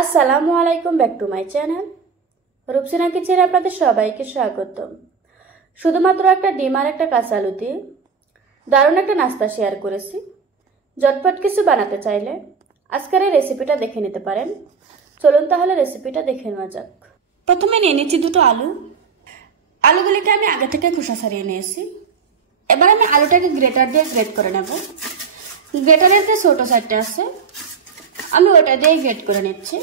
আসসালামু আলাইকুম, back to my channel Rupsina কিচেনে আপনাদের সবাইকে স্বাগতম। শুধুমাত্র একটা ডিম আর একটা কাঁচা আলু দিয়ে দারুণ একটা নাস্তা শেয়ার করেছি। ঝটপট কিছু বানাতে চাইলে আজকের এই রেসিপিটা দেখে নিতে পারেন। চলুন তাহলে রেসিপিটা দেখে নেওয়া যাক। প্রথমে নিয়ে নিচ্ছি দুটো আলু। আলুগুলিকে আমি আগে থেকে খোসা ছাড়িয়ে নিয়েছি। এবার আমি আলুটাকে গ্রেটার দিয়ে গ্রেট করে নেব। গ্রেটারের যে ছোট সাইডটা আছে আমি ওটা দিয়ে গ্রেট করে নিচ্ছি,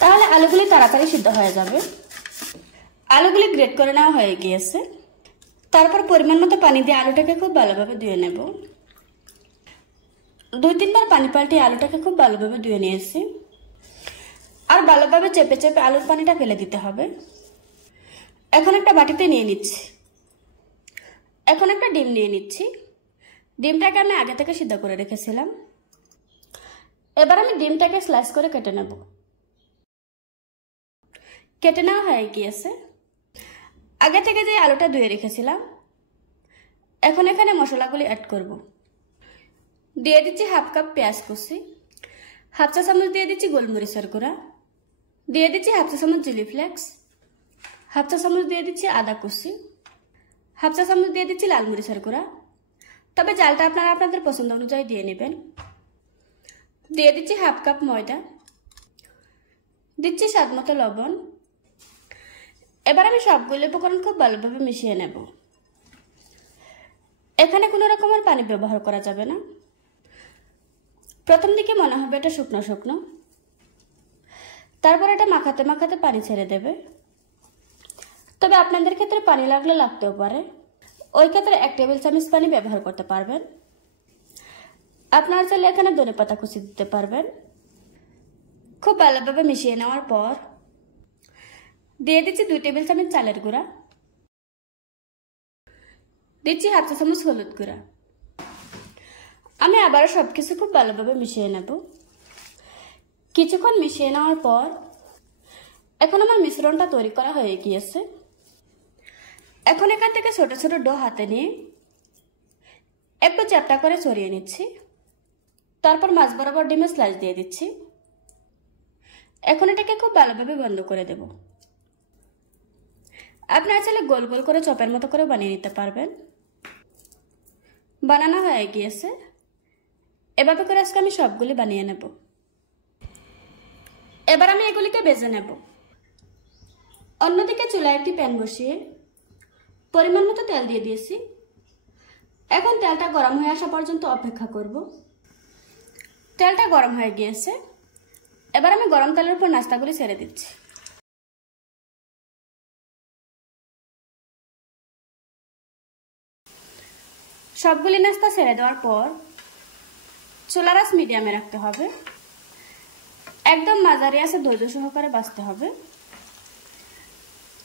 তাহলে আলুগুলি তাড়াতাড়ি সিদ্ধ হয়ে যাবে। আলুগুলি গ্রেট করে নেওয়া হয়ে গিয়েছে। তারপর পরিমাণ মতো পানি দিয়ে আলুটাকে খুব ভালোভাবে ধুয়ে নেব। 2-3 বার পানি পাল্টে আলুটাকে খুব ভালোভাবে ধুয়ে নিয়েছি। আর ভালোভাবে চেপে চেপে আলুর পানিটা ফেলে দিতে হবে। এখন একটা বাটিতে নিয়ে নিচ্ছি। এখন একটা ডিম নিয়ে নিচ্ছি। ডিমটাকে আমি আগে থেকে সিদ্ধ করে রেখেছিলাম। এবার আমি ডিমটাকে স্লাইস করে কেটে নেব। কেটে নেওয়া হয়ে গিয়েছে। আগে থেকে যে আলুটা ধুয়ে রেখেছিলাম, এখন এখানে মশলাগুলি অ্যাড করব। দিয়ে দিচ্ছি 1/2 কাপ পেঁয়াজ কুচি, 1/2 চা চামচ দিয়ে দিচ্ছি গোলমরিচের গুঁড়া, দিয়ে দিচ্ছি 1/2 চা চামচ চিলি ফ্লেক্স, 1/2 চা চামচ দিয়ে দিচ্ছি আদা কুচি, 1/2 চা চামচ দিয়ে দিচ্ছি লাল মরিচের গুঁড়া। তবে জালটা আপনারা আপনাদের পছন্দ অনুযায়ী দিয়ে নেবেন। দিয়ে দিচ্ছি 1/2 কাপ ময়দা, দিচ্ছি স্বাদ মতো লবণ। এবার আমি সবগুলো উপকরণ খুব ভালোভাবে মিশিয়ে নেব। এখানে কোনো রকমের পানি ব্যবহার করা যাবে না। প্রথম দিকে মনে হবে এটা শুকনো শুকনো, তারপর এটা মাখাতে মাখাতে পানি ছেড়ে দেবে। তবে আপনাদের ক্ষেত্রে পানি লাগলে লাগতেও পারে। ওই ক্ষেত্রে 1 টেবিল চামচ পানি ব্যবহার করতে পারবেন। আপনারা চাইলে এখানে ধনেপাতা কুচি দিতে পারবেন। খুব ভালোভাবে মিশিয়ে নেওয়ার পর দিয়ে দিচ্ছি 2 টেবিল চামচ চালের গুঁড়া, দিচ্ছি 1/2 চা চামচ হলুদ গুঁড়া। আমি আবারও সবকিছু খুব ভালোভাবে মিশিয়ে নেব। কিছুক্ষণ মিশিয়ে নেওয়ার পর এখন আমার মিশ্রণটা তৈরি করা হয়ে গিয়েছে। এখন এখান থেকে ছোট ছোট ডো হাতে নিয়ে একটু চ্যাপটা করে ছড়িয়ে নিচ্ছি। তারপর মাছ বরাবর ডিমের স্লাইস দিয়ে দিচ্ছি। এখন এটাকে খুব ভালোভাবে বন্ধ করে দেব। আপনারা চাইলে গোল গোল করে চপের মতো করে বানিয়ে নিতে পারবেন। বানানো হয়ে গিয়েছে। এভাবে করে আজকে আমি সবগুলি বানিয়ে নেব। এবার আমি এগুলিকে ভেজে নেব। অন্যদিকে চুলায় একটি প্যান বসিয়ে পরিমাণ মতো তেল দিয়ে দিয়েছি। এখন তেলটা গরম হয়ে আসা পর্যন্ত অপেক্ষা করব। তেলটা গরম হয়ে গিয়েছে। এবার আমি গরম তেলের উপর নাস্তাগুলি ছেড়ে দিচ্ছি। সবগুলি নাস্তা ছেড়ে দেওয়ার পর চুলার আঁচ মিডিয়ামে রাখতে হবে। একদম মাঝারি আঁচে ধৈর্য সহকারে ভাজতে হবে,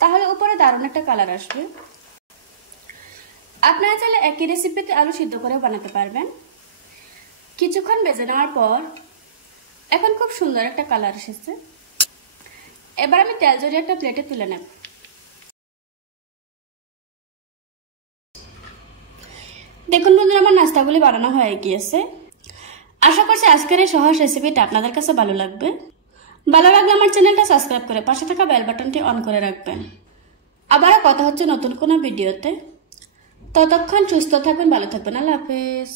তাহলে উপরে দারুণ একটা কালার আসবে। আপনারা চাইলে একই রেসিপিতে আলু সিদ্ধ করে বানাতে পারবেন। কিছুক্ষণ ভেজে নেওয়ার পর এখন খুব সুন্দর একটা কালার এসেছে। এবার আমি তেল জড়িয়ে একটা প্লেটে তুলে নেব। দেখুন বন্ধুরা, আমার নাস্তাগুলি বানানো হয়ে গিয়েছে। আশা করছি আজকের এই সহজ রেসিপিটা আপনাদের কাছে ভালো লাগবে। ভালো লাগলে আমার চ্যানেলটা সাবস্ক্রাইব করে পাশে থাকা বেল বাটনটি অন করে রাখবেন। আবারও কথা হচ্ছে নতুন কোনো ভিডিওতে। ততক্ষণ সুস্থ থাকবেন, ভালো থাকবেন। আল্লাহ হাফেজ।